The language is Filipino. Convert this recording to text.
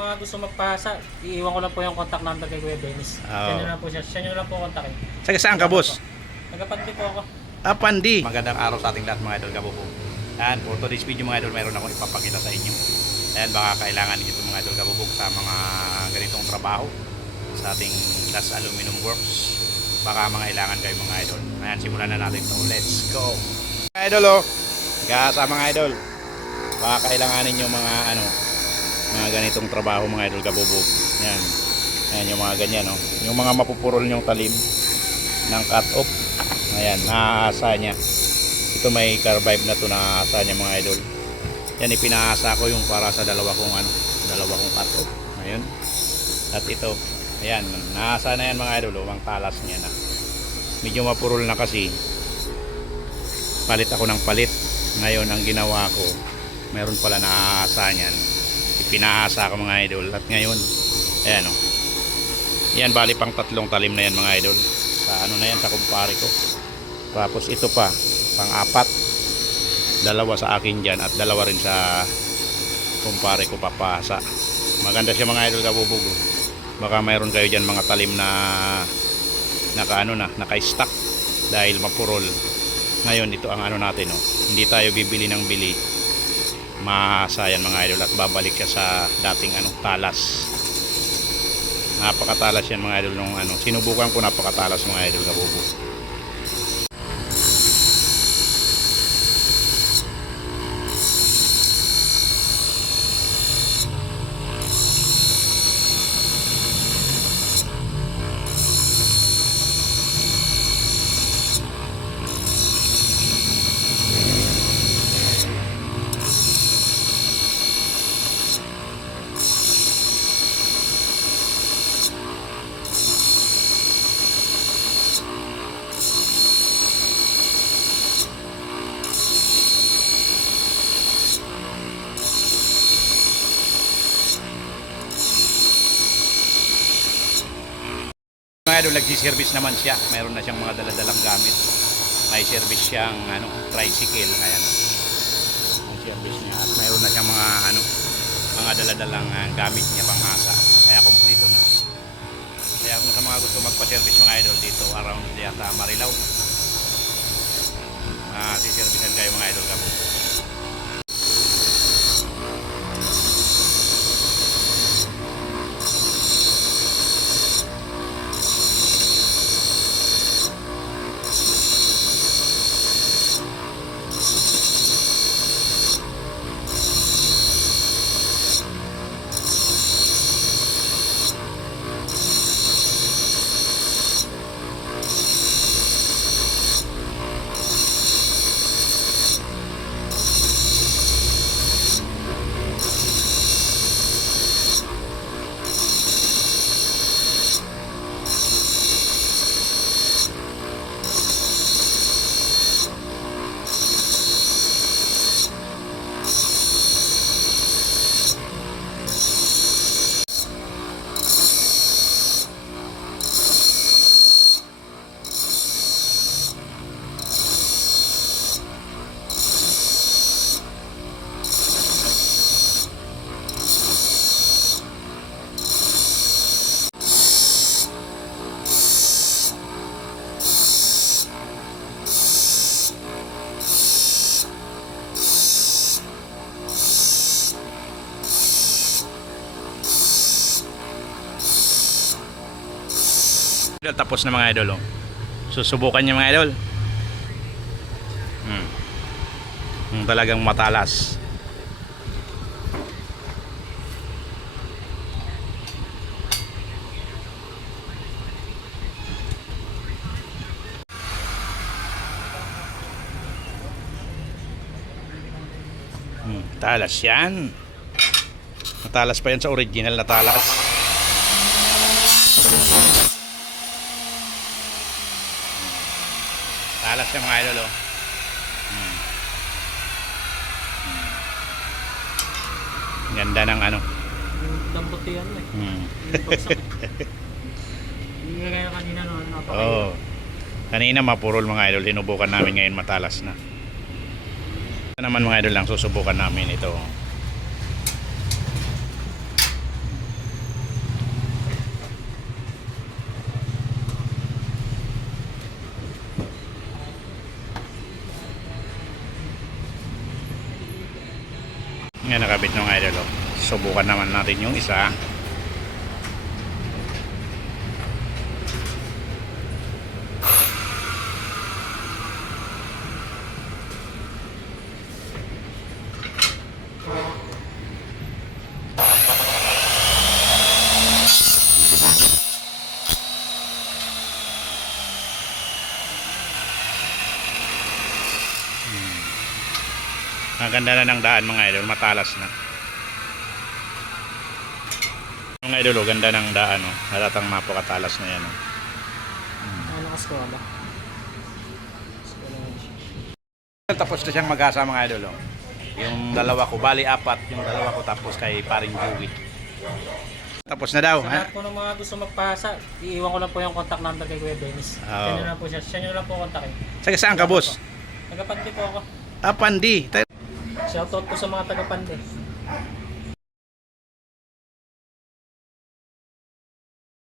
mga gusto magpahasa, iiwan ko lang po yung contact number kay Kuya Dennis. Siya nyo lang po siya. Siya nyo lang po kontakin. Saan ka, boss? Nagapandi po ako. Pandi. Magandang araw sa ating lahat mga idol kabubo. And for today's video mga idol, meron akong ipapakita sa inyo. And baka kailangan nito mga idol kabubo sa mga ganitong trabaho sa ating Das Aluminum Works. Baka mga kailangan kayo mga idol. Ayan, simulan na natin ito. Let's go! Mga idol gasa mga idol. Baka kailanganin yung mga mga ganitong trabaho mga idol kabubog. Yan. Ayan yung mga ganyan yung mga mapupurol yung talim ng cut off. Ayan, naaasa niya. Ito may carbide na to, naaasa niya mga idol. Yan, ipinaasa ko yung para sa dalawa kong cut off. Ayun. At ito, ayan, naaasa na yan mga idol. Ang talas niya na. Medyo mapurol na kasi. Palit ako ng palit. Ngayon ang ginawa ko, meron pala naaasa niyan. Ipinaasa ko mga idol. At ngayon, ayan yan, bali pang tatlong talim na yan mga idol. Sa na yan, sa kumpare ko. Tapos ito pa, pang-apat. Dalawa sa akin dyan at dalawa rin sa kumpare ko papasa. Maganda siya mga idol kabubog. Baka mayroon kayo dyan mga talim na naka-stack dahil mapurol. Ngayon ito ang natin hindi tayo bibili ng bili. Masayan mga idol at babalik siya sa dating talas. Napakatalas yan mga idol nung sinubukan ko, napakatalas mga idol kabubog. Mga idol, nagsiservice naman siya. Mayroon na siyang mga daladalang gamit. May service siyang tricycle. Ayan. Ang service niya. At mayroon na siyang mga daladalang gamit niya pang-asa. Kaya kompleto na. Kaya kung sa mga gusto magpa-service mga idol dito around yata Marilao, siservicean kayo mga idol kamo. Tapos na mga idol susubukan niya mga idol. Talagang matalas. Talas yan. Matalas pa yan sa original na talas. Talas siya mga idol Ganda ng Dampot yan Hindi kaya kanina napakaya. Kanina mapurol mga idol. Hinubukan namin, ngayon matalas na. Ito naman mga idol lang, susubukan namin ito. kakabit ng idol. Subukan naman natin yung isa. Ang ganda na ng daan mga idol, matalas na. Mga idol, ganda ng daan, oh. Halatang napakatalas na yan, oh. Ano nakaskola? Tapos na siyang mag-asa mga idol, oh. Yung dalawa ko, bali apat, yung dalawa ko tapos kay paring Joey. Tapos na daw, Sa ha? lahat po ng mga gusto magpasa, iiwan ko lang po yung contact number kay Kuya Dennis. Oo. Siya nyo lang po siya. Siya nyo lang po kontakin. Saan ka, boss? Tagapante po ako. Ah, Pandi. Shoutout po sa mga tagapante.